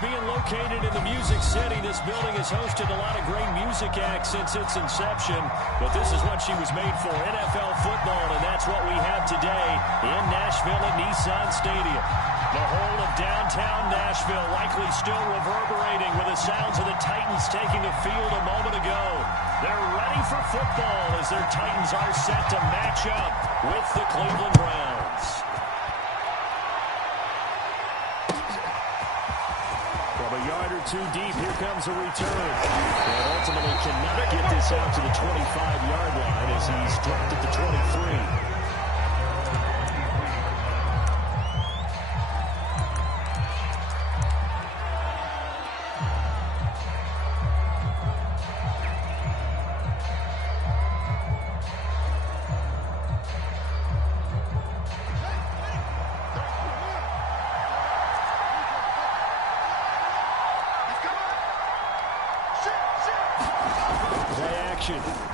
being located in the Music City, this building has hosted a lot of great music acts since its inception, but this is what she was made for, NFL football, and that's what we have today in Nashville at Nissan Stadium. The whole of downtown Nashville likely still reverberating with the sounds of the Titans taking the field a moment ago. They're ready for football as their Titans are set to match up with the Cleveland Browns. From a yard or two deep, here comes a return. And ultimately cannot get this out to the 25-yard line as he's dropped at the 23.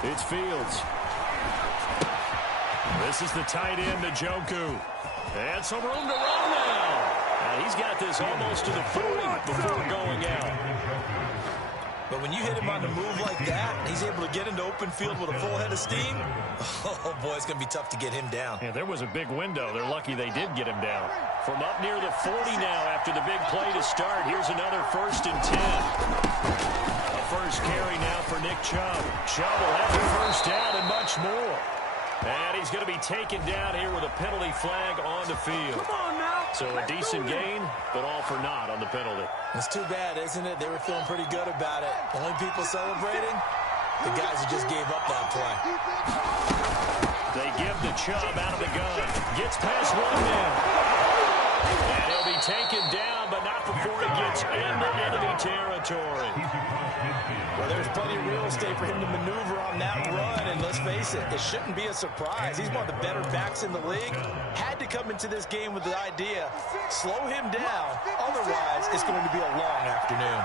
It's Fields. This is the tight end, Njoku. And some room to run now. And he's got this almost to the 40 before going out. But when you hit him on the move like that, he's able to get into open field with a full head of steam. Oh, boy, it's going to be tough to get him down. Yeah, there was a big window. They're lucky they did get him down. From up near the 40 now after the big play to start. Here's another 1st and 10. First carry now for Nick Chubb. Chubb will have the first down and much more. And he's going to be taken down here with a penalty flag on the field. Come on now. So a decent gain, but all for naught on the penalty. It's too bad, isn't it? They were feeling pretty good about it. Only people celebrating, the guys who just gave up that play. They give the Chubb out of the gun. Gets past one man. And he'll be taken down, but not before he gets into enemy territory. Well, there's plenty of real estate for him to maneuver on that run, and let's face it, it shouldn't be a surprise. He's one of the better backs in the league. Had to come into this game with the idea, slow him down, otherwise it's going to be a long afternoon.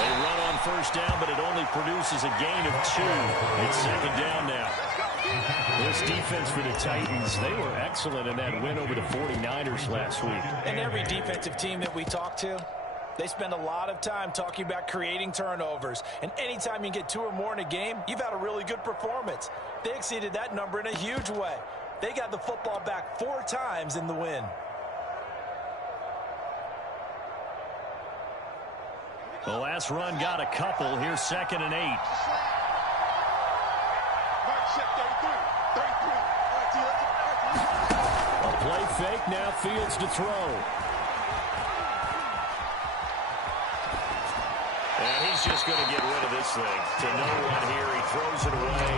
They run on first down, but it only produces a gain of 2. It's second down now. This defense for the Titans, they were excellent in that win over the 49ers last week. And every defensive team that we talk to, they spend a lot of time talking about creating turnovers. And anytime you get 2 or more in a game, you've had a really good performance. They exceeded that number in a huge way. They got the football back 4 times in the win. The last run got a couple. Here's 2nd and 8. A play fake, now Fields to throw. And he's just going to get rid of this thing. To no one here, he throws it away,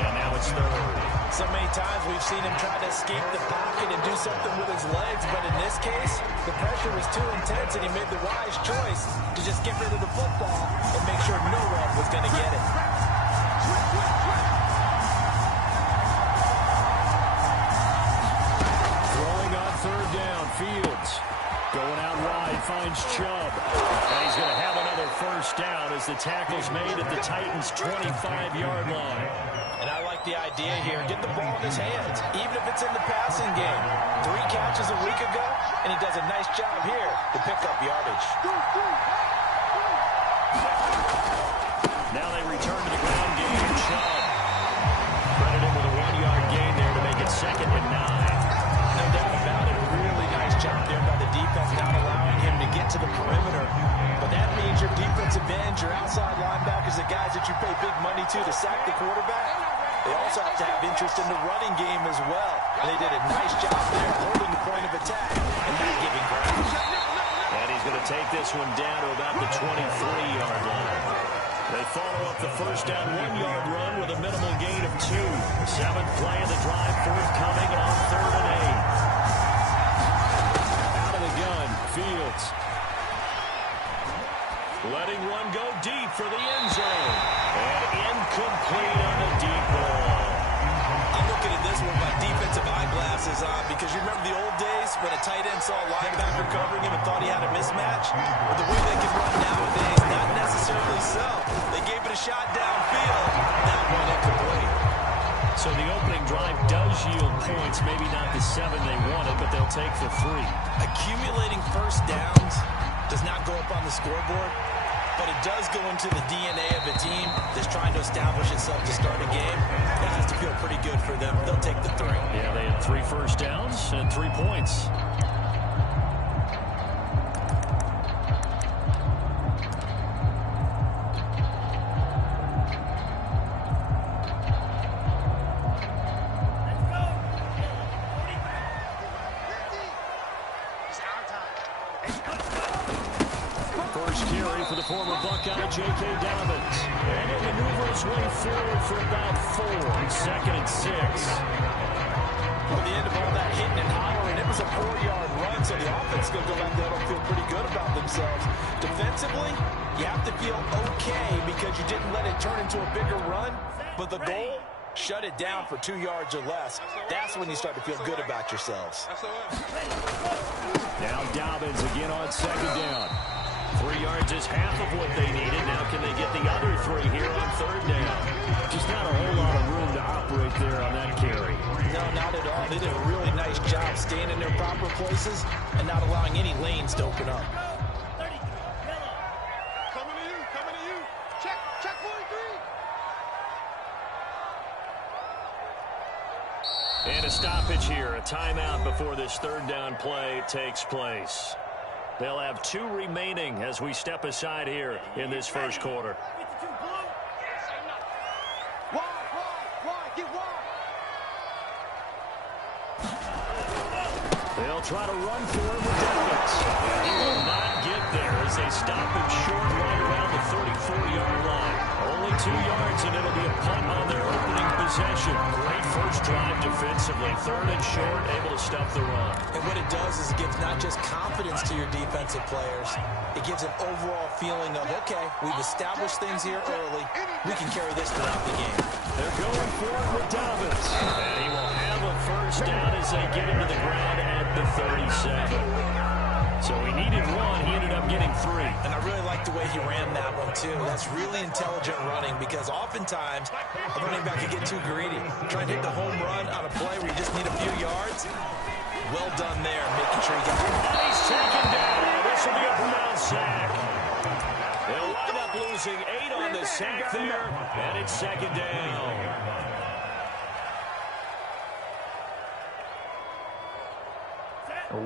and now it's 3rd. So many times we've seen him try to escape the pocket and do something with his legs, but in this case, the pressure was too intense, and he made the wise choice to just get rid of the football and make sure no one was going to get it. Fields going out wide, finds Chubb. And he's going to have another first down as the tackle's made at the Titans' 25-yard line. And I like the idea here. Get the ball in his hands, even if it's in the passing game. 3 catches a week ago, and he does a nice job here to pick up yardage. Now they return to the ground game. Chubb credited with a 1-yard gain there to make it 2nd and 9. No doubt about it. Really nice job there by the defense, not allowing him to get to the perimeter. But that means your defensive ends, your outside linebackers, the guys that you pay big money to sack the quarterback, they also have to have interest in the running game as well. And they did a nice job there holding the point of attack and not giving ground. And he's going to take this one down to about the 23-yard line. They follow up the first down 1-yard run with a minimal gain of 2. 7th play of the drive forthcoming on 3rd and 8. Out of the gun, Fields. Letting one go deep for the end zone. And incomplete on the deep ball. I'm looking at this with my defensive eyeglasses on because you remember the old days when a tight end saw a linebacker covering him and thought he had a mismatch? But the way they can run nowadays, not necessarily so. They gave it a shot downfield. That one incomplete. So the opening drive does yield points, maybe not the 7 they wanted, but they'll take the 3. Accumulating first downs does not go up on the scoreboard, but it does go into the DNA of a team that's trying to establish itself to start a game. That has to feel pretty good for them. They'll take the 3. Yeah, they had 3 first downs and 3 points. Former Buckeye J.K. Dobbins. And he'll maneuver his way forward for about 4. 2nd and 6. At the end of all that hitting and hollering, it was a 4-yard run, so the offense is going to go back there and feel pretty good about themselves. Defensively, you have to feel okay because you didn't let it turn into a bigger run, but the goal, shut it down for 2 yards or less. That's when you start to feel good about yourselves. Now Dobbins again on 2nd down. 3 yards is half of what they needed. Now can they get the other 3 here on 3rd down? Just not a whole lot of room to operate there on that carry. No, not at all. They did a really nice job staying in their proper places and not allowing any lanes to open up. Coming to you, coming to you. Check 43. And a stoppage here, a timeout before this 3rd down play takes place. They'll have 2 remaining as we step aside here in this first quarter. They'll try to run for him with Dobbins. And he will not get there as they stop him short right around the 34-yard line. Only 2 yards and it'll be a punt on their opening possession. Great first drive defensively. 3rd and short, able to stop the run. And what it does is it gives not just confidence to your defensive players, it gives an overall feeling of, okay, we've established things here early. We can carry this throughout the game. They're going for it with Dobbins. And he will have a first down as they get him to the ground at the 37. So he needed 1. He ended up getting 3. And I really like the way he ran that one, too. That's really intelligent running because oftentimes a running back can get too greedy. Trying to hit the home run on a play where you just need a few yards. Well done there, making sure he got it. Nice taken down. This will be a Brown sack. They'll wind up losing 8 on the sack there, and it's 2nd down.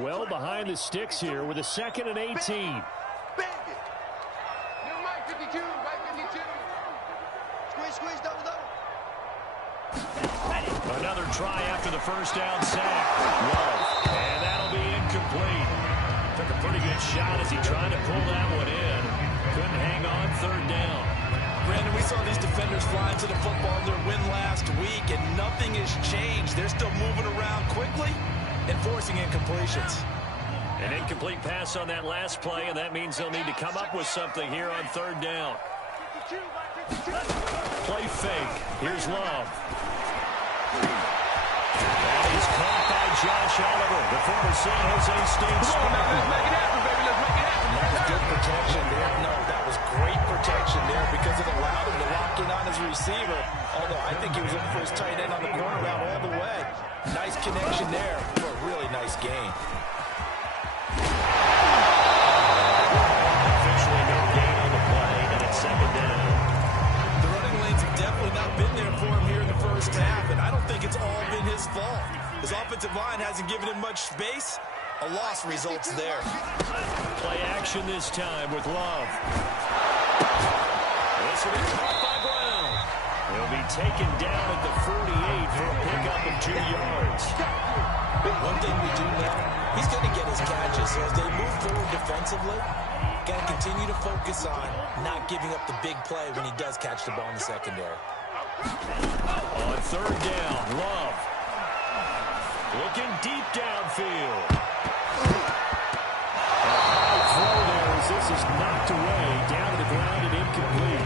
Well behind the sticks here with a 2nd and 18. Squeeze, double. Another try after the first down sack. Love. And that'll be incomplete. Took a pretty good shot as he tried to pull that one in. Couldn't hang on 3rd down. Brandon, we saw these defenders fly into the football in their win last week, and nothing has changed. They're still moving around quickly and forcing incompletions. An incomplete pass on that last play, and that means they'll need to come up with something here on 3rd down. Play fake. Here's Love. And he's caught by Josh Oliver, the former San Jose State Spartan. Let's make it happen, baby. Let's make it happen. That was good protection there. No, that was great protection there because it allowed him to lock in on his receiver. Although I think he was looking for his tight end on the corner route all the way. Nice connection there for a really nice gain. Officially no gain on the play, and it's 2nd down. The running lanes have definitely not been there for him here in the first half, and I don't think it's all been his fault. His offensive line hasn't given him much space. A loss results there. Play action this time with Love. This will be caught by Brown. He'll be taken down at the 48 for a pickup of 2 yards. One thing we do know, he's going to get his catches. So as they move forward defensively, got to continue to focus on not giving up the big play when he does catch the ball in the secondary. On 3rd down, Love. Looking deep downfield. A high throw there as this is knocked away, down to the ground and incomplete.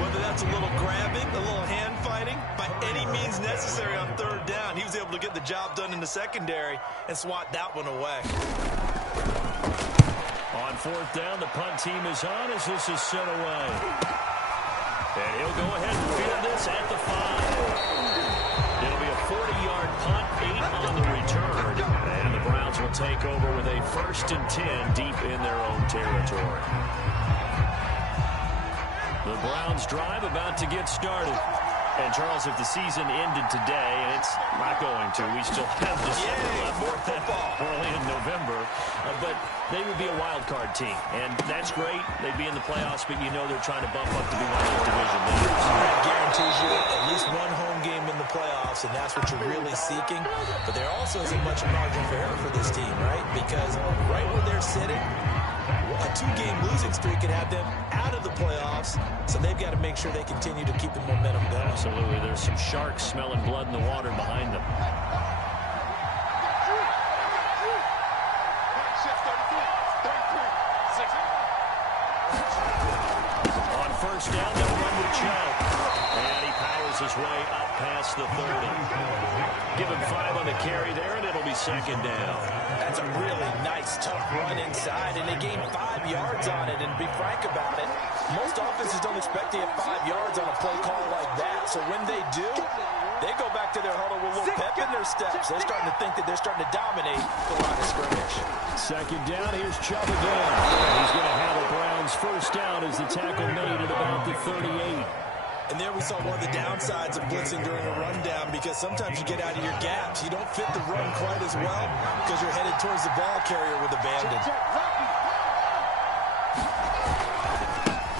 Whether that's a little grabbing, a little hand fighting, by any means necessary on 3rd down, he was able to get the job done in the secondary and swat that one away. On 4th down, the punt team is on as this is sent away. And he'll go ahead and field this at the 5. It'll be a 40-yard punt, 8 on the return. And the Browns will take over with a 1st and 10 deep in their own territory. The Browns drive about to get started. And, Charles, if the season ended today, and it's not going to, we still have December left, more football early in November, but they would be a wild card team. And that's great. They'd be in the playoffs, but you know they're trying to bump up to be one of those division leaders. That guarantees you at least one home game in the playoffs, and that's what you're really seeking. But there also isn't much margin for error for this team, right? Because right where they're sitting, a 2-game losing streak could have them out of the playoffs, so they've got to make sure they continue to keep the momentum going. Absolutely. There's some sharks smelling blood in the water behind them. On 1st down, they'll run with Chubb. And he powers his way up past the 30. Give him 5 on the carry there, and it'll be 2nd down. That's a really nice, tough run inside, and they gained 5 yards on it. And to be frank about it, most offenses don't expect to get 5 yards on a play call like that. So when they do, they go back to their huddle with a little pep in their steps. They're starting to think that they're starting to dominate the line of scrimmage. 2nd down, here's Chubb again. He's going to have a Browns 1st down as the tackle made at about the 38. And there we saw one of the downsides of blitzing during a rundown, because sometimes you get out of your gaps. You don't fit the run quite as well because you're headed towards the ball carrier with abandon.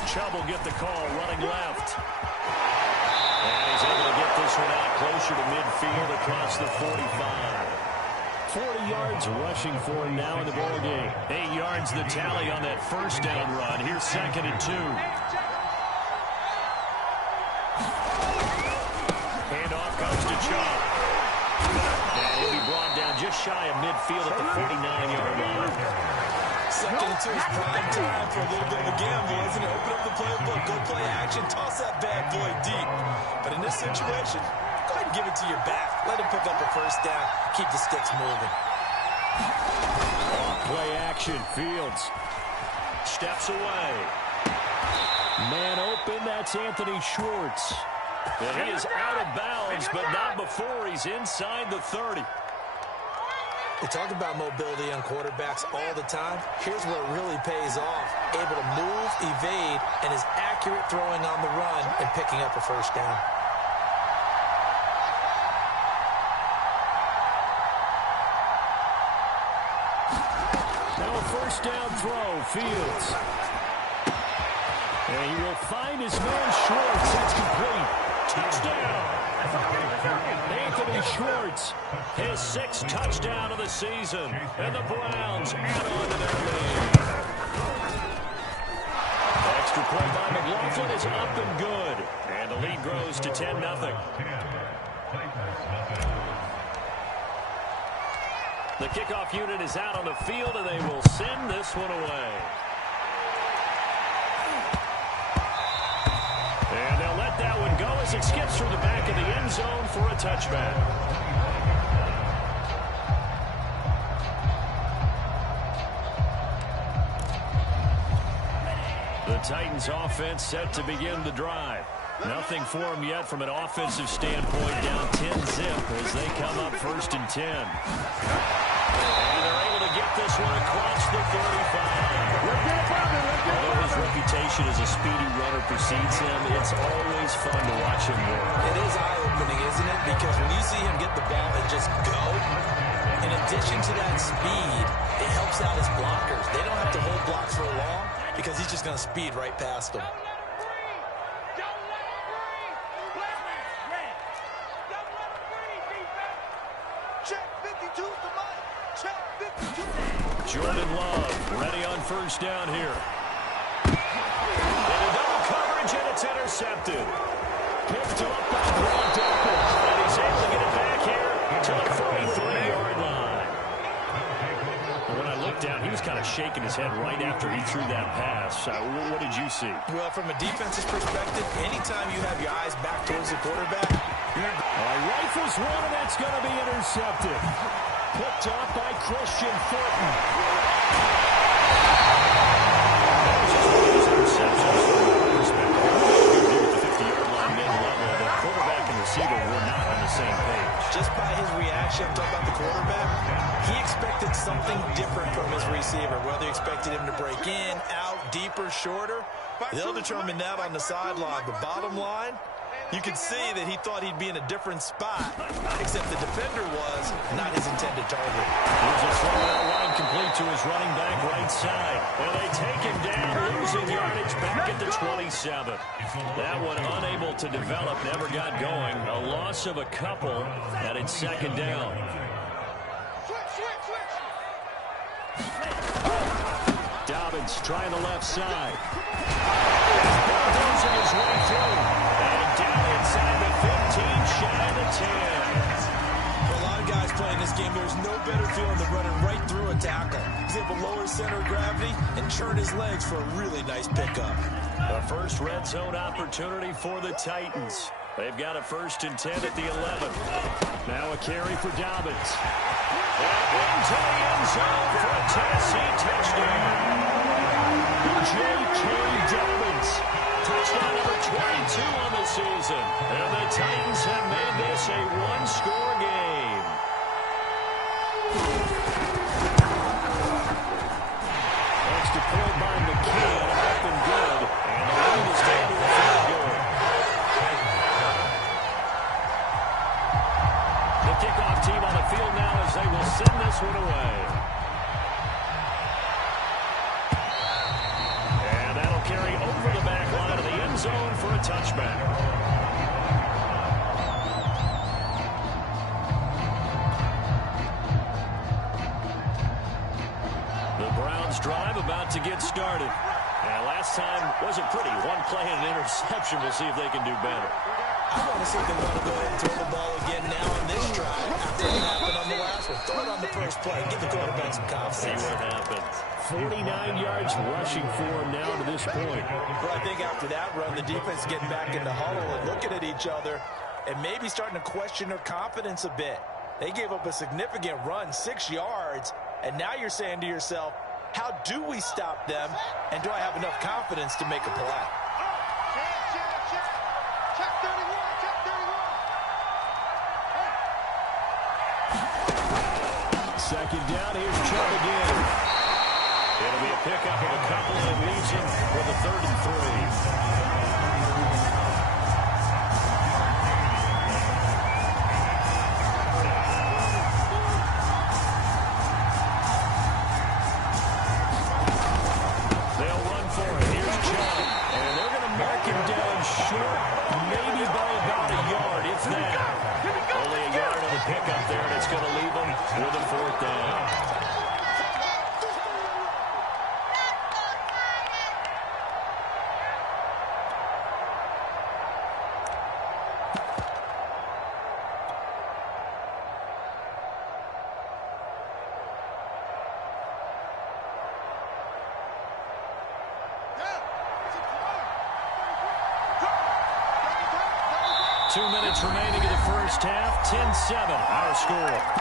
Chubb will get the call running left. And he's able to get this one out closer to midfield across the 45. 40 yards rushing for him now in the ball game. 8 yards the tally on that 1st down run. Here's 2nd and 2. Handoff comes to Chubb. And he'll be brought down just shy of midfield at the 49-yard line. 2nd and 2 is prime time for a little bit of a gamble, isn't it? Open up the playbook, go play action, toss that bad boy deep. But in this situation, go ahead and give it to your back. Let him pick up a 1st down, keep the sticks moving. Play action, Fields steps away. Man open, that's Anthony Schwartz. And he is out of bounds, but not before he's inside the 30. They talk about mobility on quarterbacks all the time. Here's where it really pays off. Able to move, evade, and is accurate throwing on the run and picking up a 1st down. Now a 1st down throw, Fields. And he will find his man Schwartz. It's complete. Touchdown. Anthony Schwartz, his 6th touchdown of the season. And the Browns add on to their lead. Extra play by McLaughlin is up and good. And the lead grows to 10-0. The kickoff unit is out on the field, and they will send this one away. And they'll let that one go as it skips through the back of the end zone for a touchback. The Titans offense set to begin the drive. Nothing for them yet from an offensive standpoint, down 10-zip as they come up 1st and 10. And they're able to get this one across the 35. Although his reputation as a speedy runner precedes him, it's always fun to watch him work. It is eye-opening, isn't it? Because when you see him get the ball and just go, in addition to that speed, it helps out his blockers. They don't have to hold blocks for long because he's just going to speed right past them. Jordan Love ready on 1st down here. Into double coverage, and it's intercepted. Picked up by Brown, and he's able to get it back here to the 43-yard line. When I looked down, he was kind of shaking his head right after he threw that pass. What did you see? Well, from a defense's perspective, anytime you have your eyes back towards the quarterback, Rifles one, and that's going to be intercepted. Picked off by Christian Thornton. same page. Just by his reaction, talking about the quarterback, he expected something different from his receiver, whether he expected him to break in, out, deeper, shorter. They'll determine that on the sideline. But bottom line, you can see that he thought he'd be in a different spot, except the defender was not his intended target. Here's a throw out wide complete to his running back right side. And they take him down, losing yardage back at the 27. That one unable to develop, never got going. A loss of a couple, and it's second down. Dobbins trying the left side. Bulldozing his way through. And down inside the 15, shy of the 10. For a lot of guys playing this game, there's no better feeling than running right through a tackle. He's able to lower center of gravity and churn his legs for a really nice pickup. The first red zone opportunity for the Titans. They've got a 1st and 10 at the 11. Now a carry for Dobbins. Into the end zone for a Tennessee touchdown. J.K. Dobbins. Touchdown number 22 on the season. And the Titans have made this a one-score game. Next deployed by McKinnon, up and good. And the lead is down to a field goal. The kickoff team on the field now as they will send this one away. And that'll carry over the back line of the end zone for a touchback. The Browns drive about to get started. And last time wasn't pretty. One play and an interception. We'll see if they can do better. I want to see if they want to go ahead and throw the ball again now on this drive after what happened on the last one. Throw it on the first play. Give the quarterback some confidence. See what happens. 49 yards rushing for him now to this point. Well, I think after that run, the defense getting back in the huddle and looking at each other and maybe starting to question their confidence a bit. They gave up a significant run, 6 yards, and now you're saying to yourself, how do we stop them, and do I have enough confidence to make a play? Second down, here's Chubb again. It'll be a pickup of a couple and leaves him for the 3rd and 3. They'll run for it. Here's Chubb. And they're going to mark him down short, maybe by about a yard, if that. Only a yard on the pickup there, and it's going to leave him with a 4th down. Two minutes remaining in the first half. 10-7, our score.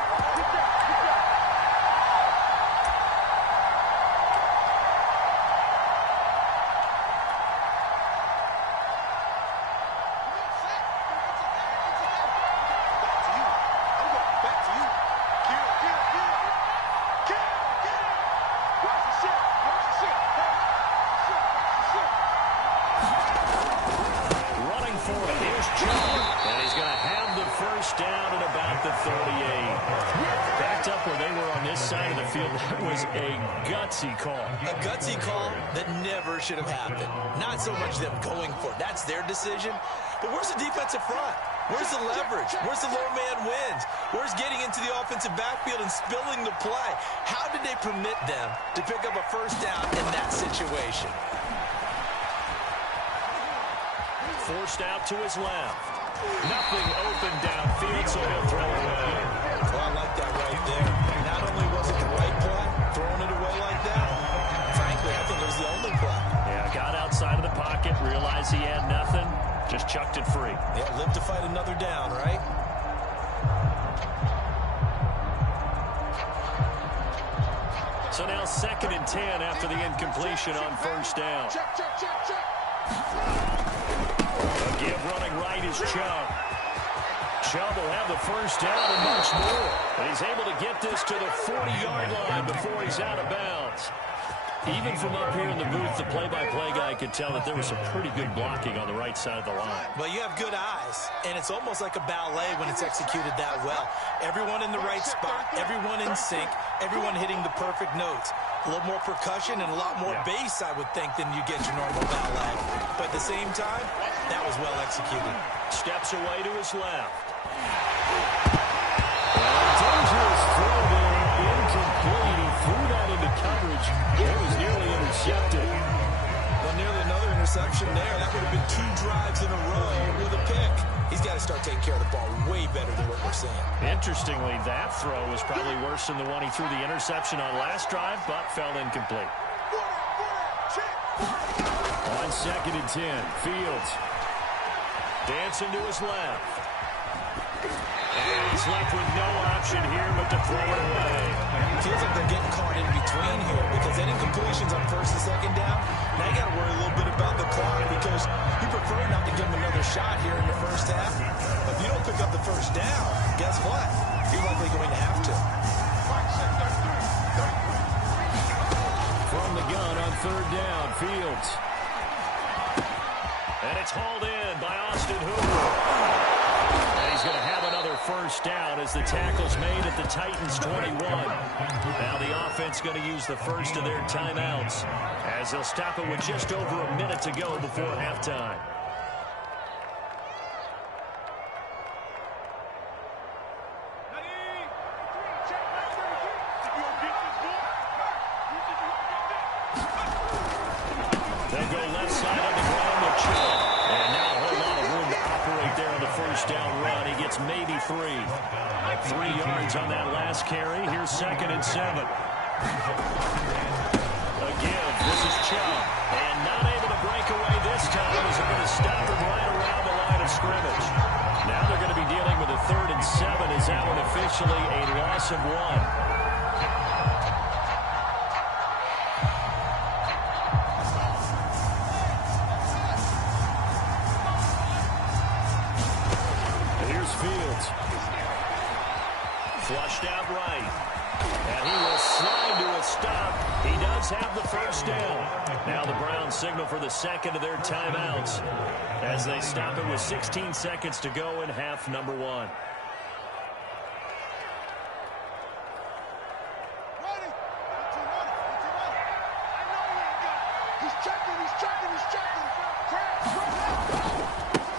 Down at about the 38. Backed up where they were on this side of the field. That was a gutsy call. A gutsy call that never should have happened. Not so much them going for it. That's their decision. But where's the defensive front? Where's the leverage? Where's the low man wins? Where's getting into the offensive backfield and spilling the play? How did they permit them to pick up a 1st down in that situation? Forced out to his left. Nothing open downfield, so he'll throw it away. Well, I like that right there. Not only was it the right play, throwing it away like that, frankly, I think it was the only play. Yeah, got outside of the pocket, realized he had nothing, just chucked it free. Yeah, live to fight another down, right? So now 2nd and 10 after the incompletion on 1st down. A give running right is Chubb. Chubb will have the first down and much more. And he's able to get this to the 40-yard line before he's out of bounds. Even from up here in the booth, the play-by-play guy could tell that there was some pretty good blocking on the right side of the line. Well, you have good eyes, and it's almost like a ballet when it's executed that well. Everyone in the right spot, everyone in sync, everyone hitting the perfect notes. A little more percussion and a lot more bass, I would think, than you get your normal ballet. But at the same time, that was well executed. Steps away to his left. Dangerous throw there, incomplete. He threw that into coverage. It was nearly intercepted. Well, nearly another interception there. That would have been 2 drives in a row with a pick. He's got to start taking care of the ball way better than what we're seeing. Interestingly, that throw was probably worse than the one he threw the interception on last drive, but fell incomplete. On 2nd and 10, Fields. Dancing to his left. And he's left with no option here but to throw it away. Feels like they're getting caught in between here because any completions on 1st and 2nd down, now you got to worry a little bit about the clock because you prefer not to give them another shot here in the first half. But if you don't pick up the first down, guess what? You're likely going to have to. From the gun on 3rd down, Fields. And it's hauled in by Austin Hooper. And he's going to have another first down as the tackle's made at the Titans' 21. Now the offense going to use the first of their timeouts as they'll stop it with just over a minute to go before halftime. They'll go left side on the ground with Chubb. And now a whole lot of room to operate there on the first down run. He gets maybe 3. 3 yards on that last carry. Here's 2nd and 7. Again, this is Chubb. And not able to break away this time as they're going to stop him right around the line of scrimmage. Now they're going to be dealing with a 3rd and 7 as that one officially a loss of 1. Fields. Flushed out right. And he will slide to a stop. He does have the first down. Now the Browns signal for the 2nd of their timeouts as they stop it with 16 seconds to go in half number 1. Ready. He's checking.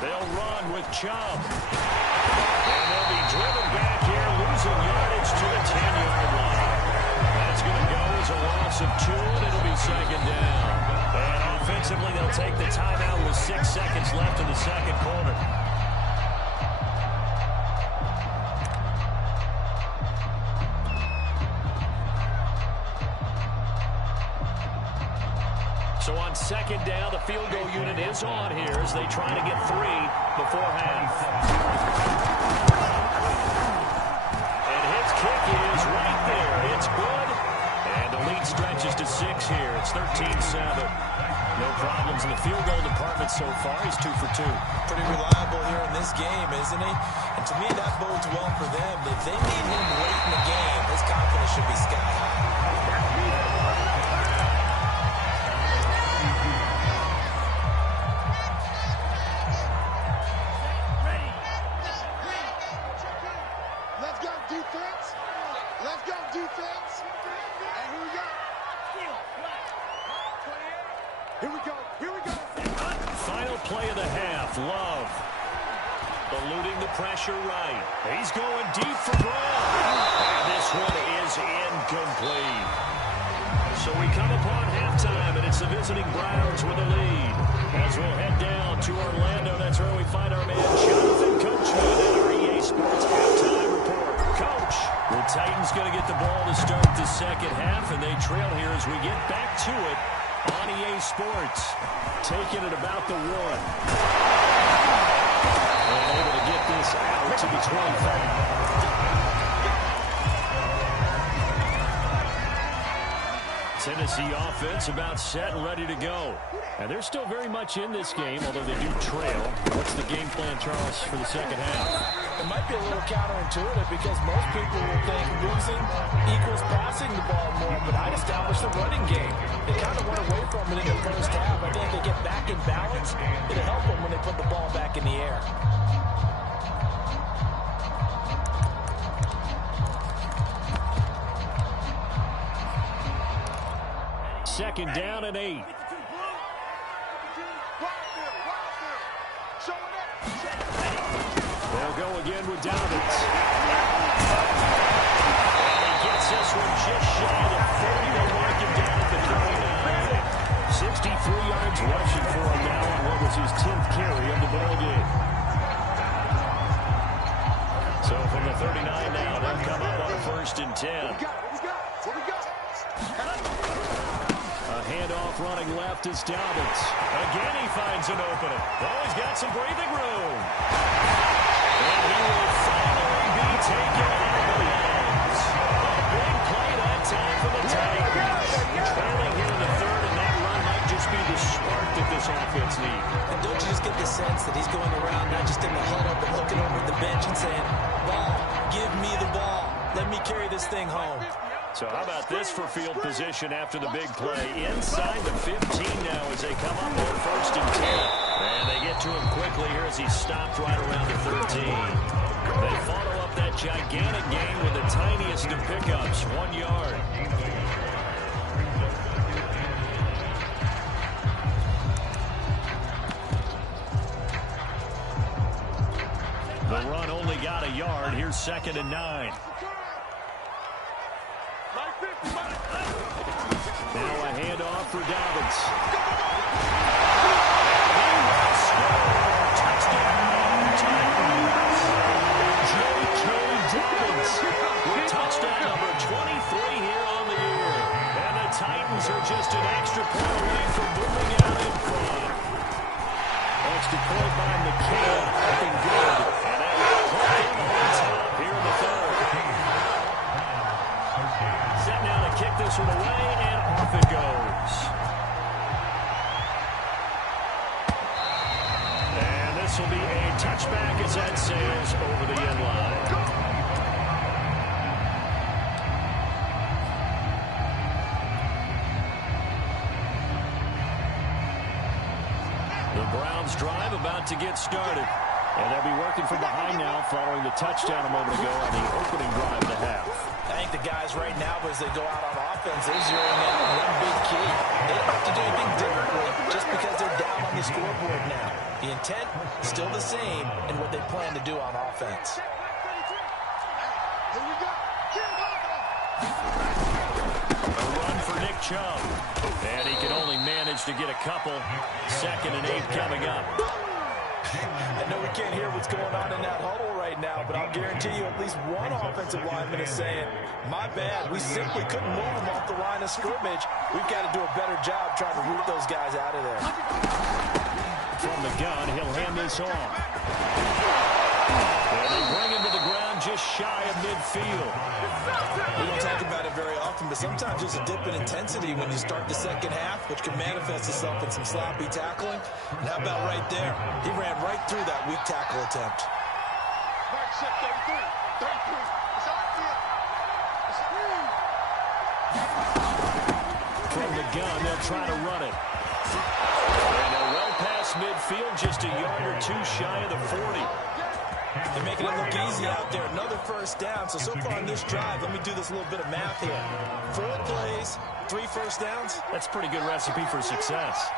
They'll run with Chubb. And they'll be driven back here, losing yardage to the 10-yard line. That's going to go as a loss of 2, and it'll be 2nd down. And offensively, they'll take the timeout with 6 seconds left in the 2nd quarter. So on 2nd down, the field goal unit is on here as they try to get 3 before half. And his kick is right there. It's good. And the lead stretches to 6 here. It's 13-7. No problems in the field goal department so far. He's 2 for 2. Pretty reliable here in this game, isn't he? And to me, that bodes well for them. If they need him late in the game, his confidence should be sky high. Final play of the half. Love. Eluding the pressure right. He's going deep for Brown. And this one is incomplete. So we come upon halftime, and it's the visiting Browns with a lead. As we'll head down to Orlando, that's where we find our man Jonathan Coachman at our EA Sports halftime report. Coach, the Titans going to get the ball to start the 2nd half, and they trail here as we get back to it on EA Sports. Taking it about the 1. And able to get this out to the 25. Tennessee offense about set and ready to go. And they're still very much in this game, although they do trail. What's the game plan, Charles, for the 2nd half? It might be a little counterintuitive because most people will think losing equals passing the ball more, but I'd establish the running game. They kind of went away from it in the first half. I think they get back in balance. It'll help them when they put the ball back in the air. Second down and 8. They'll go again with Dobbins. And he gets this one just shy of the 40. They mark him down at the 39. 63 yards rushing for him now on what was his 10th carry of the ball game. So from the 39 now, they'll come up on a 1st and 10. A handoff running left is Dobbins. Again, he finds an opening. Oh, he's got some breathing room. And he will finally be taken out of the hands. A big play that time for the Titans. Trailing here in the 3rd, and that run might just be the spark that this offense needs. And don't you just get the sense that he's going around not just in the huddle, but looking over at the bench and saying, ball, give me the ball. Let me carry this thing home. So how about this for field position after the big play? Inside the 15 now as they come up on 1st and 10. And they get to him quickly here as he stopped right around the 13. They follow up that gigantic gain with the tiniest of pickups, 1 yard. The run only got a yard. Here's 2nd and 9. Now a handoff for Dobbins. He will score. Touchdown, Titans. J.K. Dobbins with touchdown number 23 here on the year. And the Titans are just an extra point away from moving out in front. Extra point by McCann. Looking good. And that will put them on top here in the 3rd. Set now to kick this one away, and off it goes. And this will be a touchback as that sails over the end line. The Browns drive about to get started. And they'll be working from behind now following the touchdown a moment ago on the opening drive of the half. I think the guys right now, as they go out on offense, they're zeroing in on one big key. They don't have to do anything differently just because they're down on the scoreboard now. The intent is still the same in what they plan to do on offense. A run for Nick Chubb. And he can only manage to get a couple. 2nd and 8 coming up. I know we can't hear what's going on in that huddle right now, but I'll guarantee you at least one offensive lineman is saying, my bad, we simply couldn't move them off the line of scrimmage. We've got to do a better job trying to root those guys out of there. From the gun, he'll hand this off. And they bring him to the ground just shy of midfield. We don't talk about it very often, but sometimes there's a dip in intensity when you start the 2nd half, which can manifest itself in some sloppy tackling. And how about right there? He ran right through that weak tackle attempt. From the gun, they'll try to run it. And they're well past midfield, just a yard or two shy of the 40. They're making it look easy out there. Another 1st down. So far on this drive, let me do this little bit of math here. 4 plays, 3 first downs. That's a pretty good recipe for success.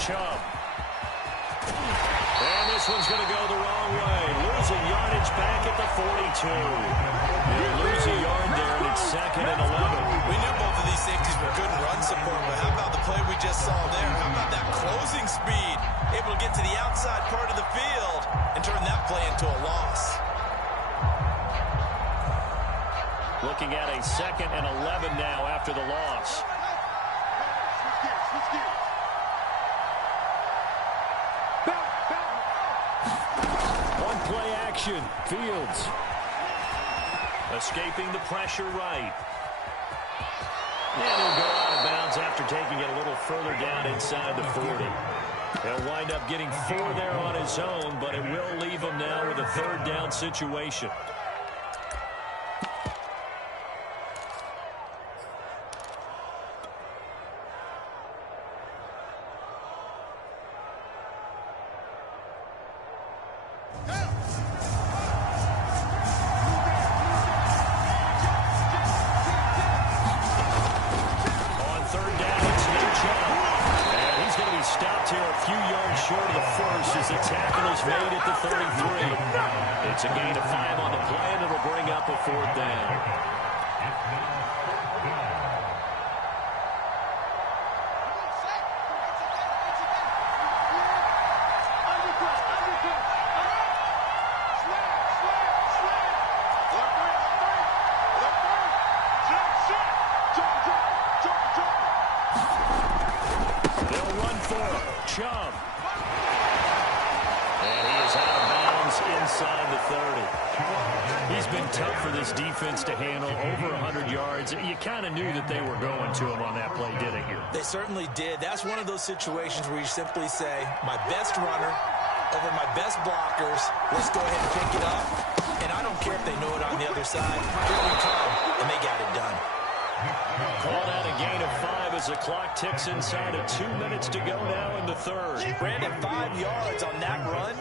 Chubb. And this one's going to go the wrong way. Losing yardage back at the 42. They'll lose a yard there, and it's 2nd and 11. We knew both of these safeties were good in run support, but how about the play we just saw there? How about that closing speed? Able to get to the outside part of the field and turn that play into a loss. Looking at a 2nd and 11 now after the loss. One play action. Fields escaping the pressure right. And he'll go out of bounds yards after taking it a little further down inside the 40. He'll wind up getting 4 there on his own, but it will leave him now with a third down situation. It's a gain of 5 on the play, and it'll bring up a 4th down. They'll run for it. Chubb. And he is out of bounds inside the 30. He's been tough for this defense to handle, over 100 yards. You kind of knew that they were going to him on that play, didn't you? They certainly did. That's one of those situations where you simply say, my best runner over my best blockers. Let's go ahead and pick it up. And I don't care if they know it on the other side. Here we come, and they got it done. Called out a gain of 5 as the clock ticks inside of 2 minutes to go now in the third. Brandon, 5 yards on that run.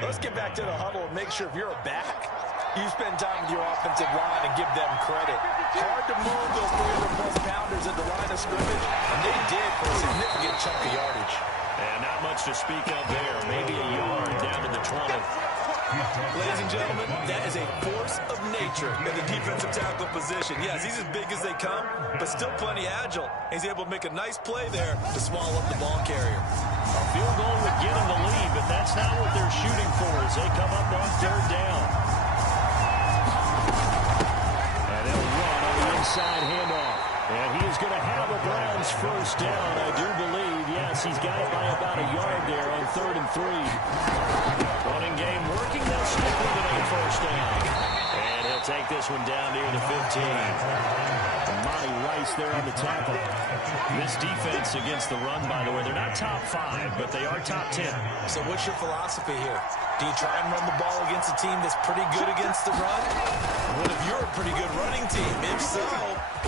Let's get back to the huddle and make sure if you're a back, you spend time with your offensive line and give them credit. Hard to move those 300-plus pounders at the line of scrimmage, and they did for a significant chunk of yardage. And not much to speak of there. Maybe a yard down to the 20. Ladies and gentlemen, that is a force of nature in the defensive tackle position. Yes, he's as big as they come, but still plenty agile. He's able to make a nice play there to swallow up the ball carrier. A field goal would get him the lead, but that's not what they're shooting for as they come up on 3rd down. And they'll run on the inside handoff. And he is going to have a Browns first down, I do believe. Yes, he's got it by about a yard there on 3rd and 3. Running game working. They'll stick with it on first down. And he'll take this one down near the 15. Monty Rice there on the tackle. This defense against the run, by the way, they're not top 5, but they are top 10. So what's your philosophy here? Do you try and run the ball against a team that's pretty good against the run? What if you're a pretty good running team? If so,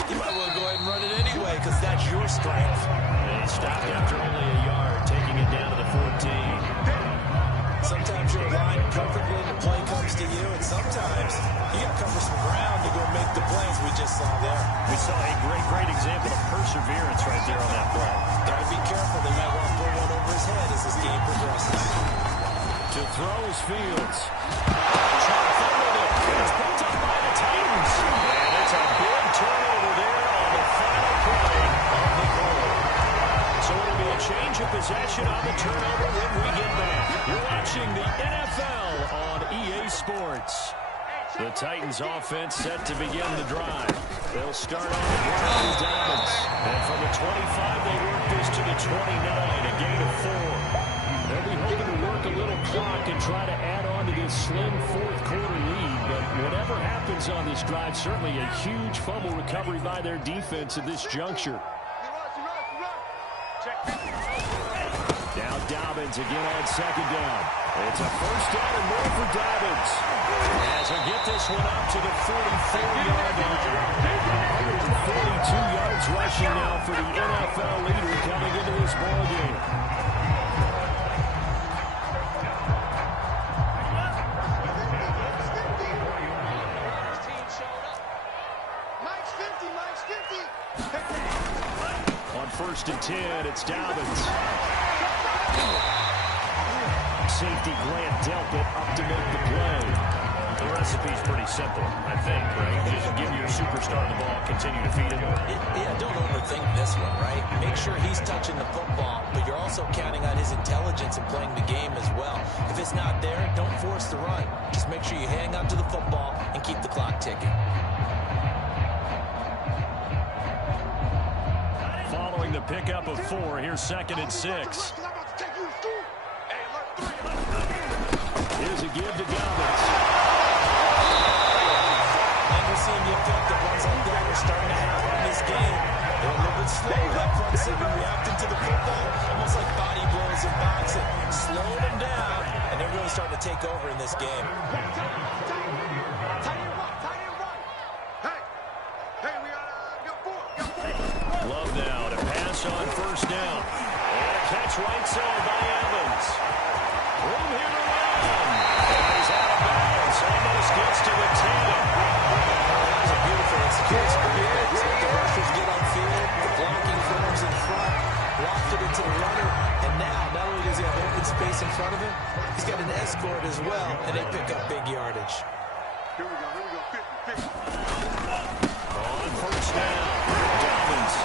you might want to go ahead and run it anyway because that's your strength. And he stopped after only a yard, taking it down to the 14. Sometimes you're aligned perfectly and the play comes to you, and sometimes you got to cover some ground to go make the plays we just saw there. We saw a great example of perseverance right there on that play. Got to be careful. They might want to throw one over his head as this game progresses. To throw his Fields. Chubb fumbled it. It's picked up by the Titans. And it's a big turnover there on the final play of the quarter. So it'll be a change of possession on the turnover when we get back. You're watching the NFL on EA Sports. The Titans offense set to begin the drive. They'll start on the ground with Dobbins. And from the 25, they work this to the 29, a gain of 4. They'll be hoping to work a little clock and try to add on to this slim fourth-quarter lead. But whatever happens on this drive, certainly a huge fumble recovery by their defense at this juncture. Now Dobbins again on 2nd down. It's a first down and more for Dobbins. As he'll get this one up to the 44-yard line. 142 yards rushing now for the NFL leader coming into this ballgame. On 1st and 10, it's Dobbins. Safety Grant Delpit up to make the play. The recipe's pretty simple, I think, right? Just give your superstar the ball, continue to feed him. Yeah, don't overthink this one, right? Make sure he's touching the football, but you're also counting on his intelligence and playing the game as well. If it's not there, don't force the run. Just make sure you hang on to the football and keep the clock ticking. Following the pickup of 4, here's 2nd and 6. Here's a give to Dobbins. And we're seeing the effect that runs like that are starting to happen in this game. They're a little bit slow that front starting to take over in this game. Love now to pass on first down. And a catch right side by Evans. Room here to run. And he's out of bounds. Almost gets to the 10. That was a beautiful execution. The rushers get on field. The blocking forms in front. Lofted it to the runner. And now, not only does he have open space in front of him, he's got an escort as well. And they pick up big yardage. Here we go. 50. On first down. Dobbins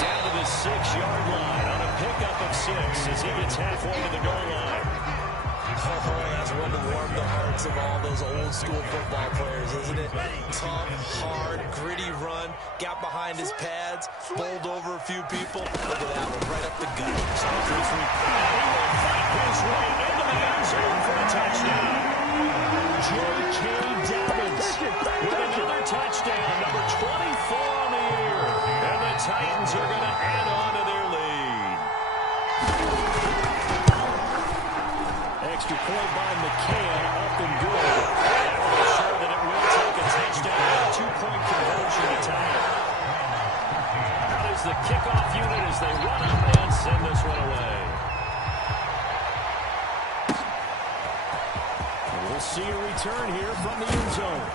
down to the 6-yard line on a pickup of 6 as he gets halfway to the goal line. Oh, that's one to warm the hearts of all those old school football players, isn't it? Tough, hard, gritty run, got behind his pads, bowled over a few people. Look at that one, right up the gut. He will fight his way into the end zone for a touchdown. J.K. Dobbins with another touchdown, number 24 on the year. And the Titans are going to add on to their lead. Extra point by McCann, up and good. And we're sure that it will take a touchdown and a 2-point conversion to tie it. Out is the kickoff unit as they run up and send this one away. We'll see a return here from the end zone.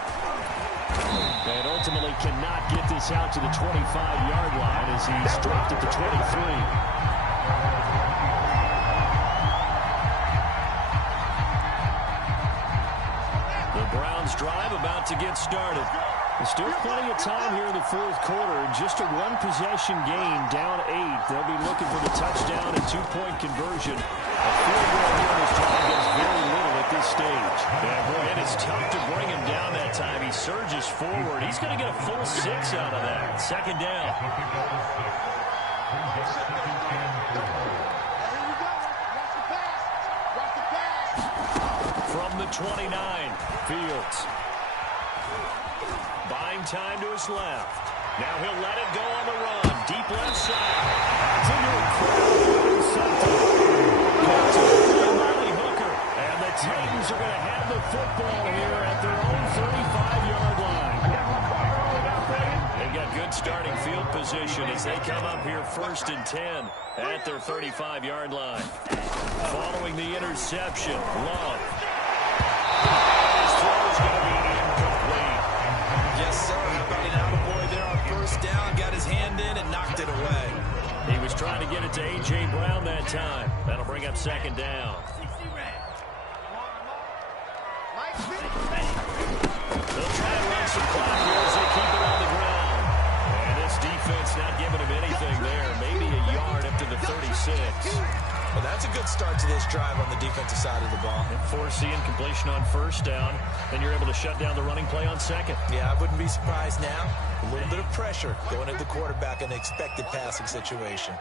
And ultimately cannot get this out to the 25-yard line as he's dropped at the 23. Browns drive about to get started. There's still plenty of time here in the fourth quarter. Just a one-possession game, down 8. They'll be looking for the touchdown and 2-point conversion. A field goal here in this drive gets very little at this stage. Yeah, boy, it is tough to bring him down that time. He surges forward. He's going to get a full 6 out of that. Second down. From the 29, Fields. Buying time to his left. Now he'll let it go on the run. Deep left side. It's into a Molly Hooker. And the Titans are going to have the football here at their own 35-yard line. They've got good starting field position as they come up here 1st and 10 at their 35-yard line. Following the interception, Love. His throw is going to be incomplete. Yes, sir. How about an attaboy there on first down? Got his hand in and knocked it away. He was trying to get it to A.J. Brown that time. That'll bring up second down. They'll try and run some clock here as they keep it on the ground. And this defense not giving him anything there. Maybe a yard up to the 36. Well, that's a good start to this drive on the defensive side of the ball. Forcing completion on first down, and you're able to shut down the running play on second. Yeah, I wouldn't be surprised now. A little bit of pressure going at the quarterback in the expected passing situation.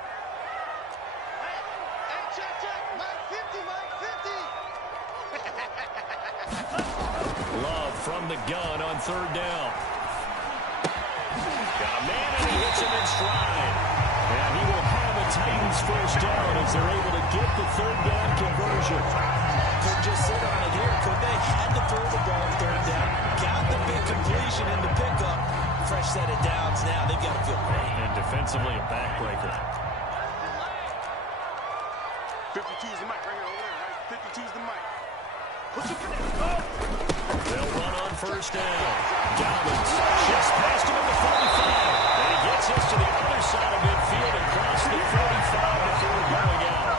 Love from the gun on third down. Got a man, and he hits him in stride. And he will have a Titans first down as they're able to get the third down conversion. Could just sit on it here, could they? Had to throw the ball on third down. Got the big completion in the pickup. Fresh set of downs now. They've got to feel great. And defensively a backbreaker. 52's the mic right here over there, right? 52's the mic. They'll run on first down. Dobbins shifts past him at the 45. And he gets us to the other side of midfield across the 45 before going out.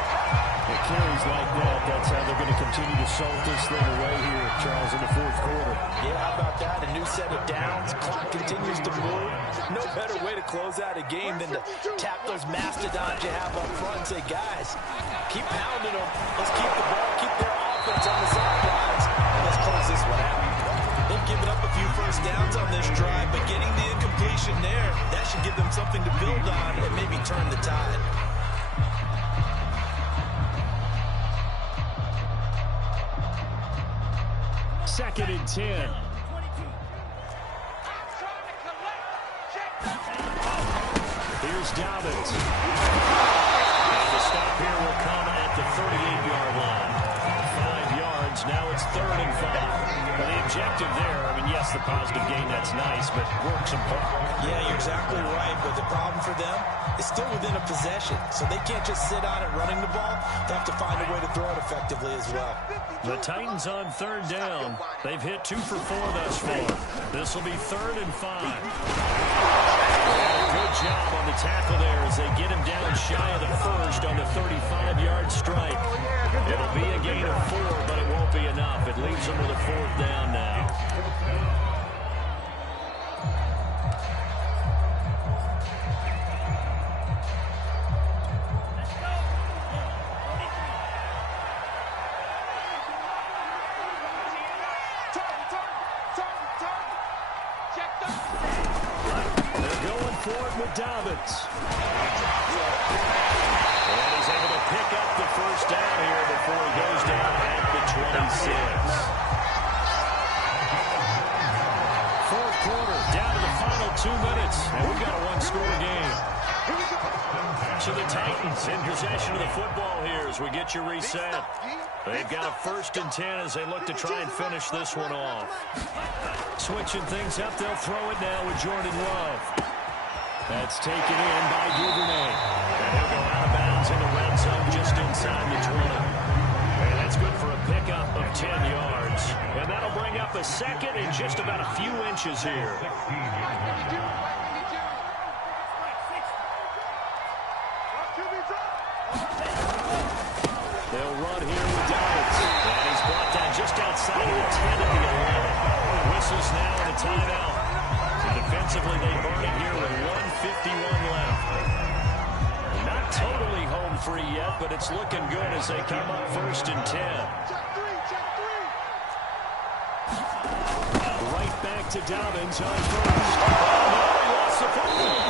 It carries like that. That's how they're going to continue to salt this thing away here, Charles, in the fourth quarter. Yeah, how about that? A new set of downs. Clock continues to move. No better way to close out a game than to tap those mastodons you have up front and say, guys, keep pounding them. Let's keep the ball, keep their offense on the sidelines, and let's close this one out. They've given up a few first downs on this drive, but getting the incompletion there, that should give them something to build on and maybe turn the tide. Second and 10. Here's Dobbins. And the stop here will come at the 38-yard line. 5 yards objective there. I mean, yes, the positive gain, that's nice, but works apart. Yeah, you're exactly right, but the problem for them is still within a possession, so they can't just sit on it running the ball. They have to find a way to throw it effectively as well. The Titans on third down. They've hit 2 for 4 thus far. This will be 3rd and 5. Good job on the tackle there as they get him down shy of the first on the 35-yard strike. It'll be a gain of 4, but it won't be enough. It leaves them with a 4th down now. Dobbins. And he's able to pick up the first down here before he goes down at the 26. Fourth quarter, down to the final 2 minutes, and we've got a one-score game. So the Titans in possession of the football here as we get you reset. They've got a 1st and 10 as they look to try and finish this one off. Switching things up, they'll throw it now with Jordan Love. That's taken in by Duvernay. And he'll go out of bounds in the red zone just inside the 20. And that's good for a pickup of 10 yards. And that'll bring up a 2nd and just about a few inches here. They'll run here with Dobbins. And he's brought down just outside of the 10 at the 11. Whistles now and a timeout. Defensively, they burn it here with 1:51 left. Not totally home free yet, but it's looking good as they come up 1st and 10. Right back to Dobbins on 1st. Oh, no, he lost the football.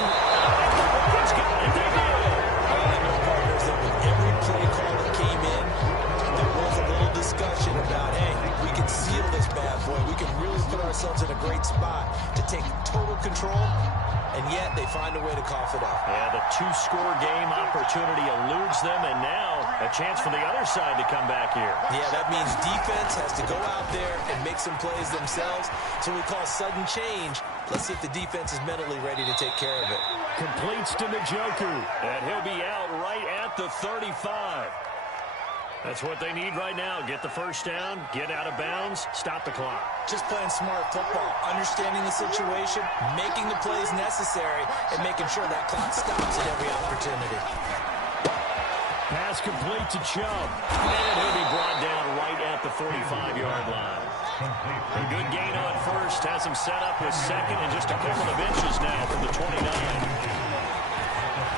He's got it. They did. I know, partners, that with every play call that came in, there was a little discussion about, hey, we can seal this bad boy. We can really put ourselves in a great spot to take total control, and yet they find a way to cough it up. Yeah, the 2-score game opportunity eludes them, and now a chance for the other side to come back here. Yeah, that means defense has to go out there and make some plays themselves. So we call sudden change. Let's see if the defense is mentally ready to take care of it. Completes to Njoku, and he'll be out right at the 35. That's what they need right now. Get the first down, get out of bounds, stop the clock. Just playing smart football, understanding the situation, making the plays necessary, and making sure that clock stops at every opportunity. Pass complete to Chubb. And he'll be brought down right at the 45-yard line. A good gain on 1st. Has him set up with 2nd and just a couple of inches now from the 29.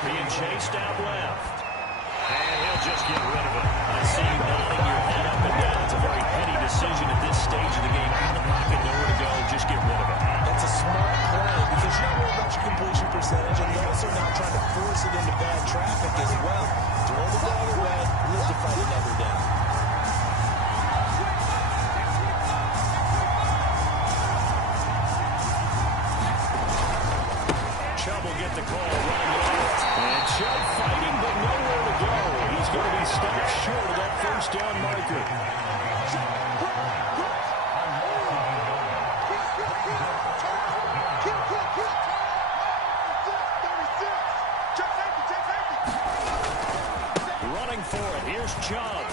Being chased out left. And he'll just get rid of it. I see you nodding your head up and down. It's a very petty decision at this stage of the game. Out of the pocket, nowhere to go. Just get rid of it. That's a smart play because you're not worried about your completion percentage, and you're also not trying to force it into bad traffic as well. Throw the ball away, live to fight another down. Chubb will get the call running left. And Chubb fighting, but nowhere to go. He's going to be stopped short of that first down marker. Running for it. Here's Chubb.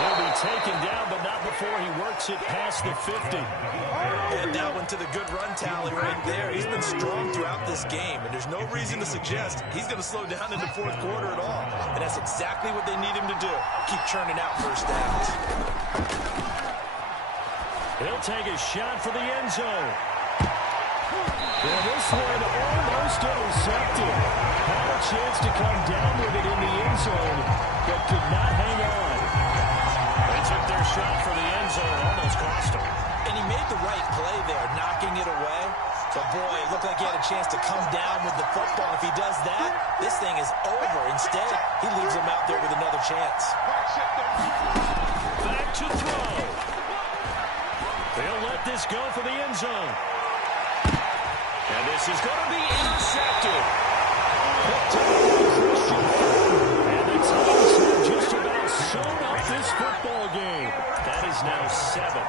He'll be taken down, but not before he works it past the 50. And that went to the good run tally right there. He's been strong throughout this game, and there's no reason to suggest he's going to slow down in the 4th quarter at all. And that's exactly what they need him to do. Keep churning out first downs. He'll take a shot for the end zone. And this one almost intercepted. Had a chance to come down with it in the end zone, but could not hang on. They took their shot for the end zone, almost cost him. And he made the right play there, knocking it away. But, boy, it looked like he had a chance to come down with the football. If he does that, this thing is over. Instead, he leaves him out there with another chance. Back to throw. They'll let this go for the end zone. And this is going to be intercepted. And the Titans have just about sewn up this football game. That is now 7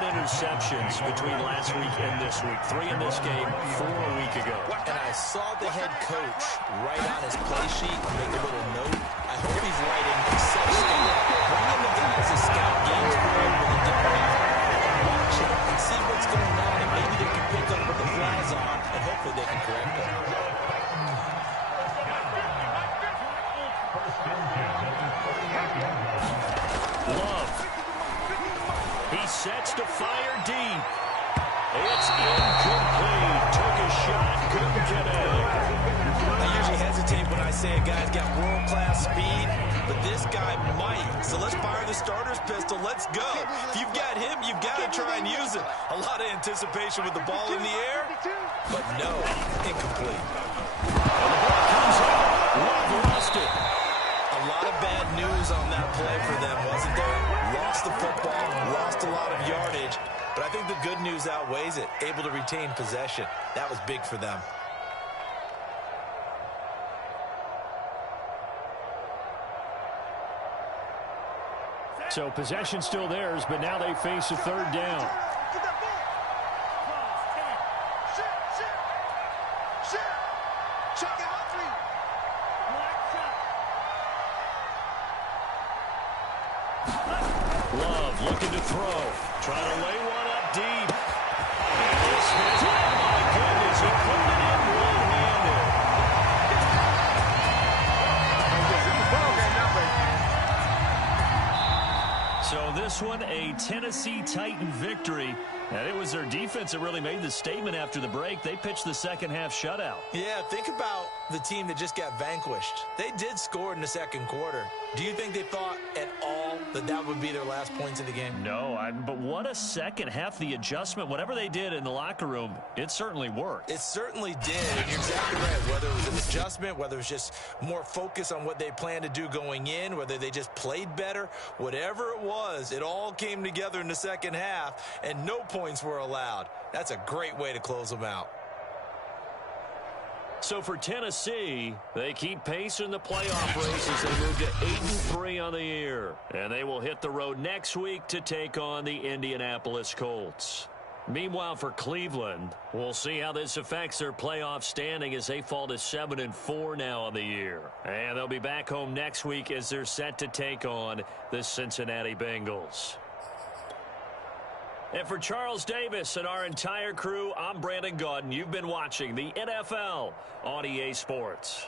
interceptions interceptions between last week and this week. 3 in this game, 4 a week ago. And I saw the head coach write on his play sheet and make a little note. I hope he's writing set state. Bring in the guys to scout game spread with a different eye. Watch it and see what's going on, and maybe they can pick up what the flags on, and hopefully they can correct it. Love. He sets to fire deep. It's incomplete. Took a shot, couldn't connect. I usually hesitate when I say a guy's got world-class speed, but this guy might. So let's fire the starter's pistol. Let's go. If you've got him, you've got to try and use it. A lot of anticipation with the ball in the air, but no, incomplete. And the ball comes out. Love lost it. A lot of bad news on that play for them, wasn't there? Lost the football, lost a lot of yardage, but I think the good news outweighs it. Able to retain possession. That was big for them. So possession still theirs, but now they face a third down. Love looking to throw. Trying to lay one up deep. And this is, oh my goodness, he put it in one-handed. So this one, a Tennessee Titan victory. And it was their defense that really made the statement after the break. They pitched the second-half shutout. Yeah, think about the team that just got vanquished. They did score in the second quarter. Do you think they thought at all that that would be their last points of the game? No, but what a second half. The adjustment, whatever they did in the locker room, it certainly worked. It certainly did, and you're exactly right. Whether it was an adjustment, whether it was just more focus on what they planned to do going in, whether they just played better, whatever it was, it all came together in the second half, and no points were allowed. That's a great way to close them out. So for Tennessee, they keep pace in the playoff race as they move to 8-3 on the year. And they will hit the road next week to take on the Indianapolis Colts. Meanwhile, for Cleveland, we'll see how this affects their playoff standing as they fall to 7-4 now on the year. And they'll be back home next week as they're set to take on the Cincinnati Bengals. And for Charles Davis and our entire crew, I'm Brandon Gaudin. You've been watching the NFL on EA Sports.